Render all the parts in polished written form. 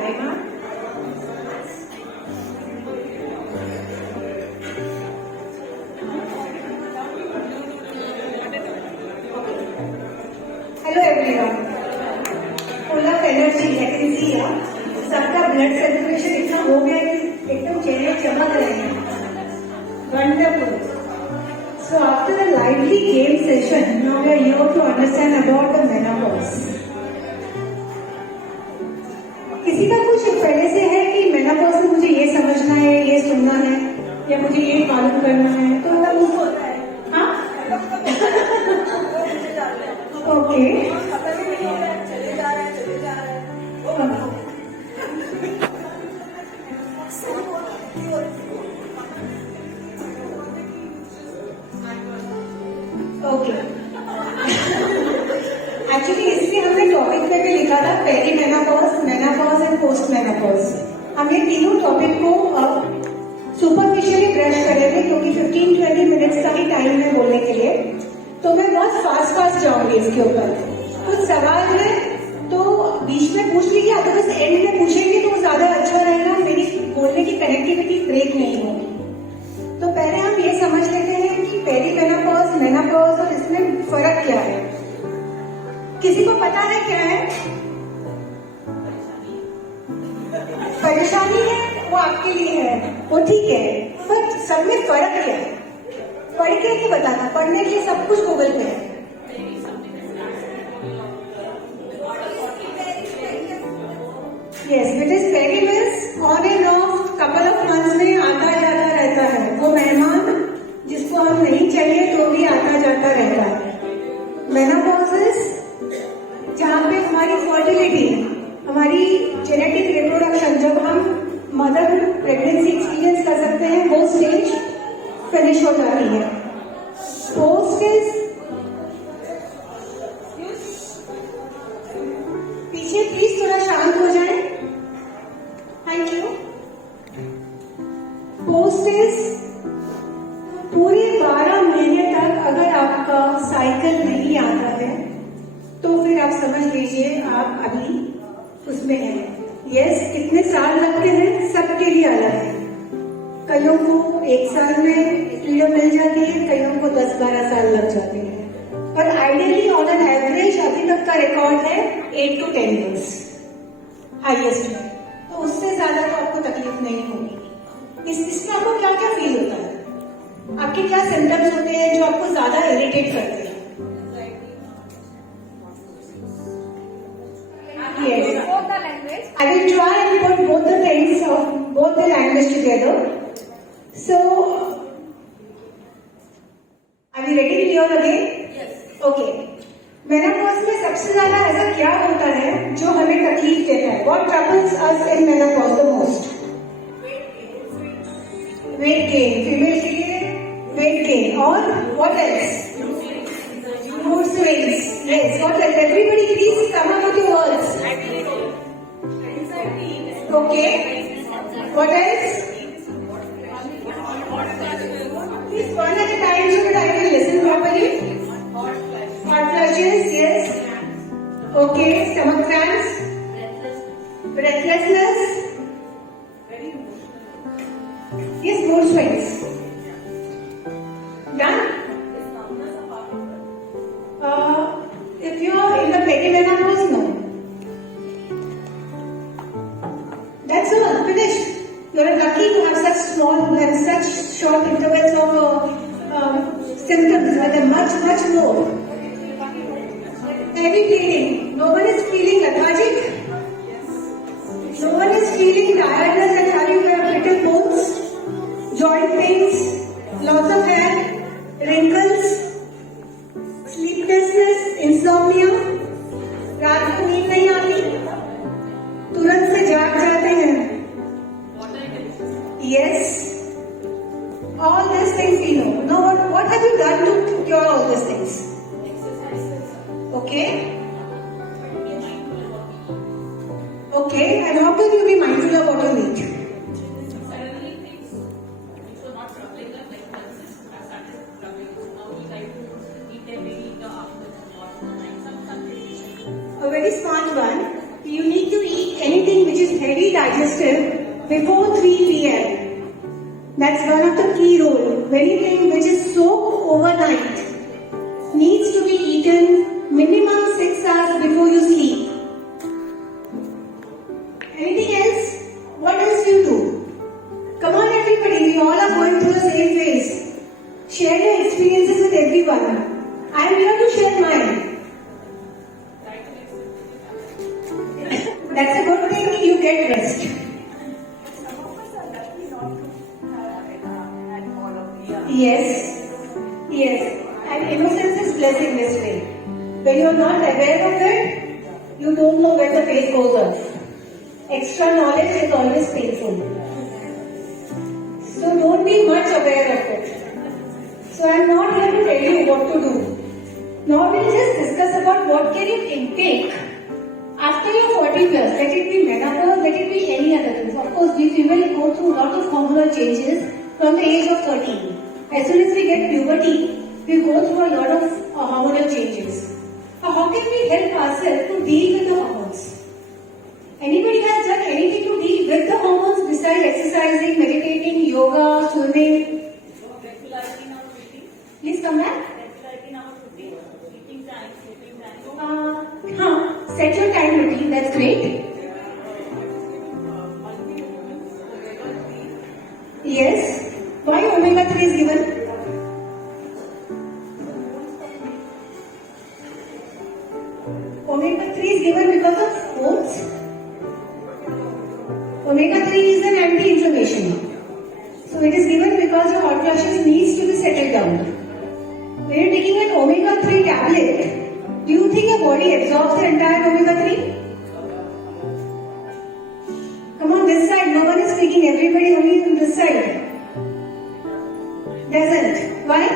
Laima. Hello everyone. Full of energy, I can see ya. सबका blood circulation इतना हो गया कि एकदम चेहरे चमक रहे हैं. Wonderful. So after the lively game session, now we are here to understand about the menopause. किसी का कुछ पहले से है कि menopause में मुझे ये समझना है, ये सुनना है, या मुझे ये मालूम करना है, तो मतलब उसको होता है, हाँ? ओके. ओके. एक्चुअली इसलिए हमने टॉपिक पे भी लिखा था perimenopause, menopause and postmenopause. हम ये तीनों टॉपिक को सुपरफिशियली ब्रश करेंगे क्योंकि 15-20 मिनट्स का ही टाइम है बोलने के लिए, तो मैं बहुत फास्ट जाऊंगी इसके ऊपर. कुछ सवाल है तो बीच में पूछ लीजिए, अदरवाइज एंड में पूछेंगे तो ज्यादा अच्छा रहेगा, मेरी बोलने की कनेक्टिविटी ब्रेक नहीं होगी. तो पहले हम ये समझ लेते हैं कि पेरी मेनोपॉज, मेनोपॉज और इसमें फर्क क्या है. किसी को पता है क्या है? परेशानी है वो आपके लिए है, वो ठीक है, पर सब में फर्क क्या है? पढ़ के नहीं बताना, पढ़ने के लिए सब कुछ गूगल पे है. Yes, it is very means on and off couple of months में आता जाता रहता है. वो मेहमान जिसको हम नहीं चाहिए तो भी आता जाता रहता है. मेनोपॉज जहाँ पे हमारी फर्टिलिटी, हमारी जेनेटिक रिप्रोडक्शन, जब हम मदर प्रेगनेंसी एक्सपीरियंस कर सकते हैं, वो स्टेज फिनिश हो जाती है. पोस्ट इज, पीछे प्लीज थोड़ा शांत हो जाए. Thank you. पोस्ट इज पूरे 12 महीने तक अगर आपका साइकिल नहीं आता है तो फिर आप समझ लीजिए आप अभी उसमें हैं. यस, कितने साल लगते हैं सबके लिए अलग है. कईयों को 1 साल में पीरियड मिल जाती है, कईयों को 10-12 साल लग जाते हैं, पर आइडियली ऑन एन एवरेज अभी तक का रिकॉर्ड है 8 to 10 years हाईएस्ट में. तो उससे ज्यादा तो आपको तकलीफ नहीं होगी. इसमें आपको क्या क्या फील होता है? आपके क्या सिम्टम्स होते हैं जो आपको ज्यादा इरिटेट करते हैं? Yes. I will try and put both the things of both the language together. So, are you ready to hear again? Yes. Okay. Menopause में सबसे ज्यादा ऐसा क्या होता है जो हमें तकलीफ देता है? What troubles us in menopause the most? Weight gain. Female के लिए weight gain. और what else? Mood swings. Yes. What else? Everybody, please come up with your words. Okay. What else? Please one at a time so that I can listen properly. Hot flushes, yes. Okay. Stomach cramps. Breathlessness. Yes, mood swings. Done? If you are in the perimenopause, no. That's all. Finished. You are lucky to have such small and such short intervals of symptoms, but they're much more. Heavy bleeding. No one is feeling lethargic. No one is feeling tiredness and having brittle bones. Joint pains. Loss of hair. Wrinkles. Sleeplessness. Insomnia. रात को नींद नहीं आती, तुरंत से जाग जाते हैं. Yes. All these things you know. Now what have you done to cure all these things? Okay. Okay. And how can you be mindful of what you eat? A very smart one. You need to eat anything which is heavy digestive before 3 p.m. That's one of the key role. Anything which is soaked overnight needs to be eaten minimum 6 hours before you sleep. Anything else? What else do you do? Come on everybody, we all are going through the same phase. Share your experiences with everyone. I am here to share mine. That's a good thing, you get rest. Yes, yes. And innocence is blessing this way. When you are not aware of it, you don't know when the phase goes off. Extra knowledge is always painful. So don't be much aware of it. So I am not here to tell you what to do. Now we'll just discuss about what can you intake after you're 40 plus. Let it be menopause, let it be any other things. Of course, we will go through a lot of hormonal changes from the age of 13. As soon as we get puberty, we go through a lot of hormonal changes. Now, how can we help ourselves to deal with the hormones? Anybody has done anything to deal with the hormones besides exercising, meditating, yoga, swimming? Regulating our routine. Please come back. Regulating our routine. Eating time, sleeping time. Set your time routine, that's great. Yes. Why omega 3 is given? Omega 3 is given because of foods. Omega 3 is an anti-inflammation. So it is given because your hot flushes needs to be settled down. When you are taking an omega 3 tablet, do you think your body absorbs the entire omega 3? Come on this side, no one is speaking, everybody only on this side. Doesn't. Why?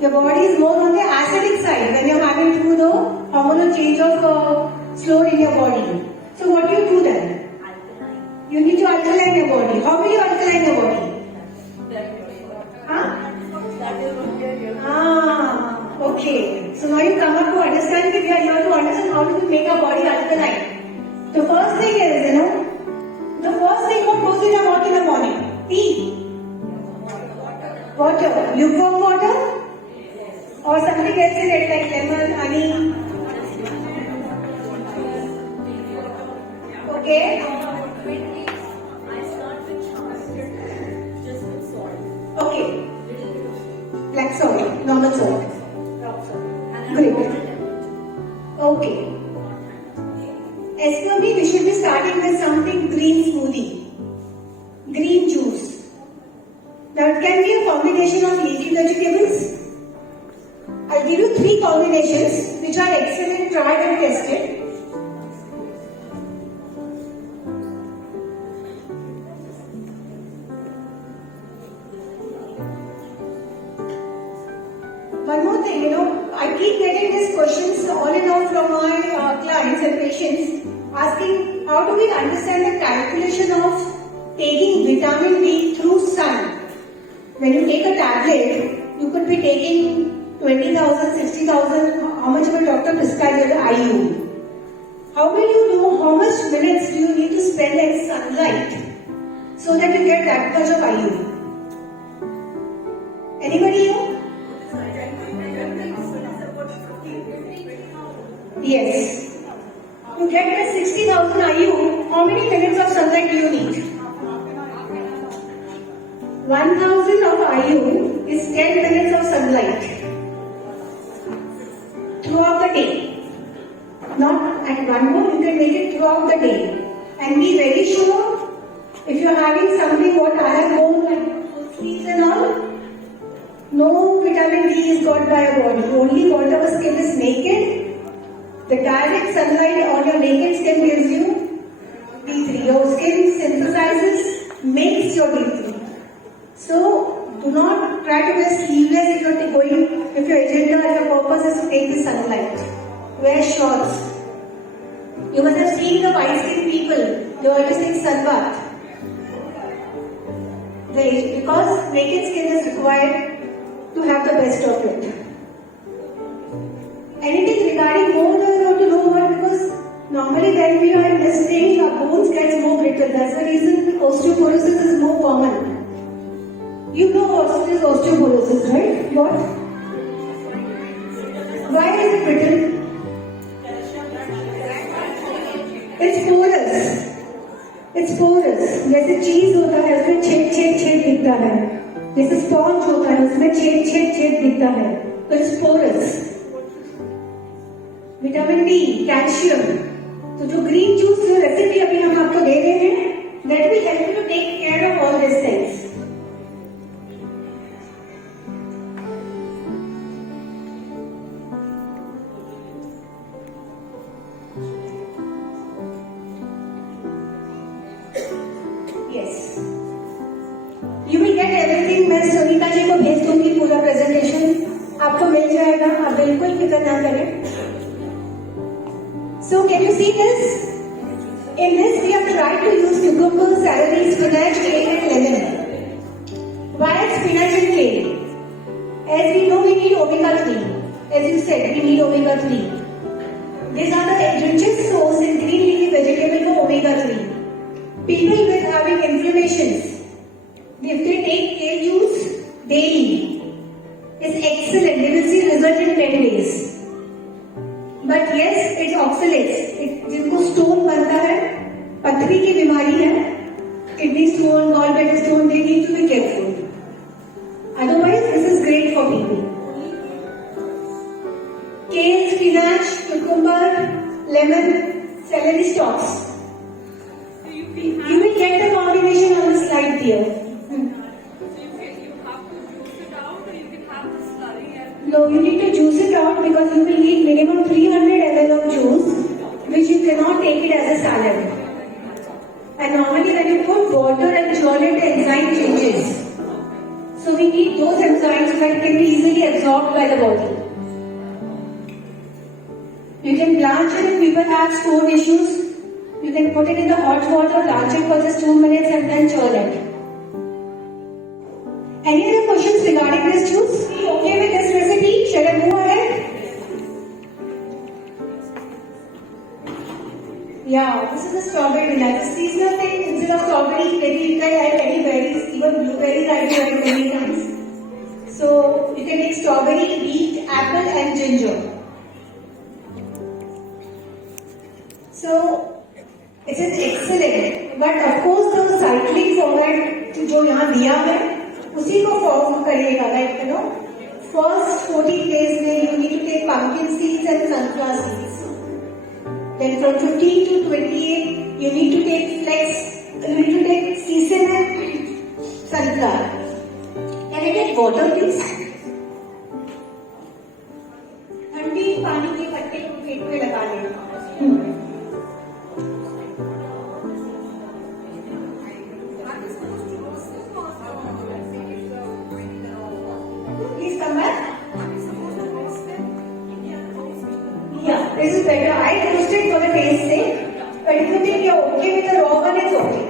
Your body is more on the acidic side when you are having through the hormonal change of slow in your body. So what do you do then? Alkaline. You need to alkaline your body. How will you alkaline your body? Okay. So now you come up to understand that we are here to understand how do we make our body alkaline. The first thing is, the first thing what goes in your mouth in the morning? Tea. Water. Lukewarm water? Or something else in it like lemon, honey. Okay. I start with just with salt. Okay. Black salt, normal salt. Great. Okay. As per me, we should be starting with something green smoothie. Green juice. Now it can be a combination of leafy vegetables. I'll give you 3 combinations which are excellent, tried and tested. One more thing, I keep getting these questions on and on from my clients and patients asking how do we understand the calculation of taking vitamin D through sun. When you take a tablet, you could be taking 20,000, 60,000, how much will doctor prescribe your IU? How will you know how much minutes do you need to spend in sunlight so that you get that much of IU? Anybody here? Yes. To get the 60,000 IU, how many minutes of sunlight do you need? 1,000 of IU is 10 minutes of sunlight throughout the day. Not at one go, you can make it throughout the day. And be very sure, if you are having something what I have known like full sleeves and all, no vitamin D is got by your body. Only whatever skin is naked, the direct sunlight on your naked skin gives you D3. Your skin synthesizes, makes your D3. So, do not try to wear sleeveless if you are going, if your agenda, if your purpose is to take the sunlight. Wear shorts. You must have seen the white skin people, they always take sunbath. Because naked skin is required to have the best of it. Anything regarding more you want to know about, because osteoporosis is more common. You know what is osteoporosis, right? What? Why is it brittle? It's porous. It's porous. जैसे चीज होता है उसमें छेद छेद छेद दिखता है, जैसे स्पॉन्ज होता है उसमें छेद छेद छेद दिखता है, तो it's porous. Vitamin D, calcium. तो जो ग्रीन जूस जो रेसिपी अभी हम आपको दे रहे हैं, that will help you to take care of all this things. Yes. You will get everything. मैं सुनीता जी को भेज दूंगी पूरा प्रेजेंटेशन आपको मिल जाएगा, आप बिल्कुल फिक्र ना करें. So can you see this? In this we have tried to use cucumber, celery, spinach, kale and lemon. Why spinach and kale? As we know we need omega-3. As you said, we need omega-3. These are the richest source in green leafy vegetable for omega-3. People with having inflammations, if they take kale juice daily, is excellent. They will see result in 10 days. But yes, it oxalates. जिनको stone बनता है, पथरी की बीमारी है, kidney stone, gall bladder stone, they need to be careful. Otherwise, this is great for people. Kale, spinach, cucumber, lemon, celery stalks. You will get the combination on the slide here. No, you need to juice it out because you will need minimum 300 ml of juice, which you cannot take it as a salad. And normally when you put water and churn it, the enzyme changes. So we need those enzymes that can be easily absorbed by the body. You can blanch it if people have stone issues. You can put it in the hot water, blanch it for just 2 minutes and then churn it. Any other questions regarding this juice? Are you okay with this recipe? Shall I move ahead? Yeah, this is a strawberry delight. It's a seasonal thing. Instead of strawberry, maybe you can add any berries, even blueberries I do very many times. So you can take strawberry, beet, apple and ginger. So it is excellent, but of course the cycling format जो यहाँ दिया है उसी को follow करिएगा. Like you know, first 14 days में you need to take pumpkin seeds and sunflower seeds. Then from 15 to 28 you need to take flax. You need to take sesame and sunflower. Can I get water please? ठंडी पानी के पत्ते पेट में लगा लेना. This is better. I roasted for the taste sake, but if you think you're okay with the raw one, it's okay.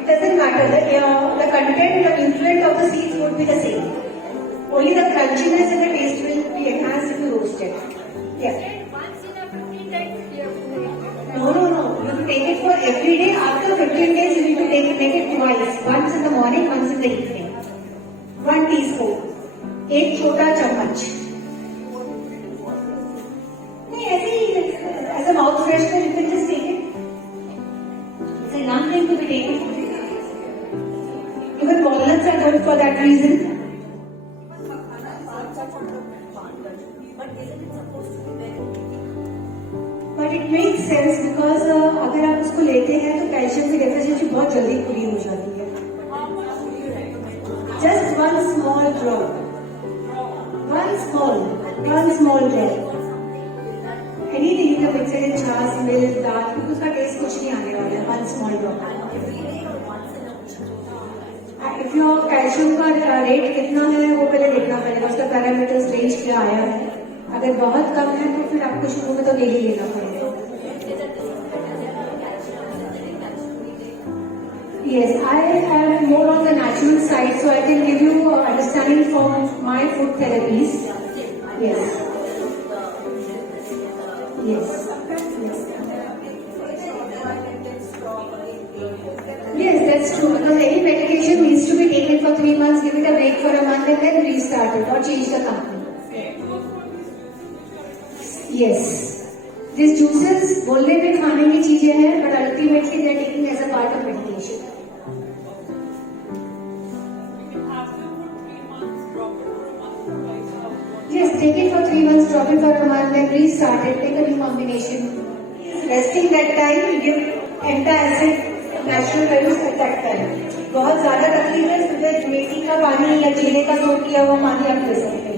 It doesn't matter. The content, the nutrient of the seeds would be the same. Only the crunchiness and the taste will be enhanced if you roast it. Yeah. Once in a 15 days. No. You have to take it for every day. After 15 days, you need to make it twice. Once in the morning, once in the evening. 1 teaspoon. एक छोटा चम्मच. As a mouth freshener, you can just take it. It's a numb thing to be taken. Even walnuts are good for that reason. But it makes sense because अगर आप उसको लेते हैं तो calcium की डेफिशिएंसी बहुत जल्दी पूरी हो जाती है. Just one small drop. One small drop. Anything you can mix it in छाछ, milk, दाल, क्योंकि उसका टेस्ट कुछ नहीं आने वाला है. One small drop. If your calcium का रेट कितना है वो पहले देखना पड़ेगा. उसका पैरामीटर्स रेंज क्या आया है. अगर बहुत कम है तो फिर आपको शुरू में तो डेली लेना पड़ेगा. Yes, I am more on the natural side, so I can give you understanding from my food therapies. Yes. Yes. Yes, restarted or changed the company. Yes. These juices बोलने में खाने की चीजें हैं, but ultimately they are taking as a part of medication. Yes, take it for 3 months, drop it for a month, then restart it, take a new combination. Resting that time, give antacid, natural values at that time. बहुत ज्यादा तकलीफ है, सुबह मेथी का पानी या जीरे का सोप किया हुआ पानी आप ले सकते हैं.